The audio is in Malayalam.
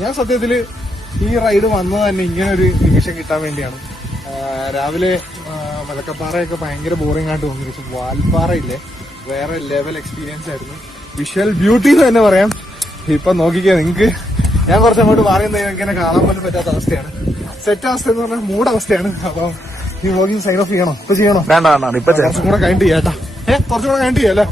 ഞാൻ സത്യത്തില് ഈ റൈഡ് വന്നത് തന്നെ ഇങ്ങനെ ഒരു നിമിഷം കിട്ടാൻ വേണ്ടിയാണ്. രാവിലെ മലക്കപ്പാറയൊക്കെ ഭയങ്കര ബോറിംഗ് ആയിട്ട് തോന്നി. പക്ഷെ വാൽപ്പാറയില്ലേ വേറെ ലെവൽ എക്സ്പീരിയൻസ് ആയിരുന്നു. വിഷ്വൽ ബ്യൂട്ടി എന്ന് തന്നെ പറയാം. ഇപ്പൊ നോക്കിക്കേ നിങ്ങൾക്ക്, ഞാൻ കുറച്ചങ്ങോട്ട് മാറിയെന്ന് എനിക്കെന്നെ കാണാൻ പോലും പറ്റാത്ത അവസ്ഥയാണ്. സെറ്റ് അവസ്ഥ എന്ന് പറഞ്ഞാൽ മൂടവസ്ഥയാണ്. അപ്പം ഈ വ്ളോഗിങ് സൈൻ ഓഫ് ചെയ്യണോ? ഇപ്പൊ ചെയ്യണോ? വേണ്ട ഇപ്പൊ കുറച്ചും കൂടെ കഴിഞ്ഞിട്ട് ചെയ്യാട്ടാ. കുറച്ചും കൂടെ കഴിഞ്ഞിട്ട് ചെയ്യാല്ലേ?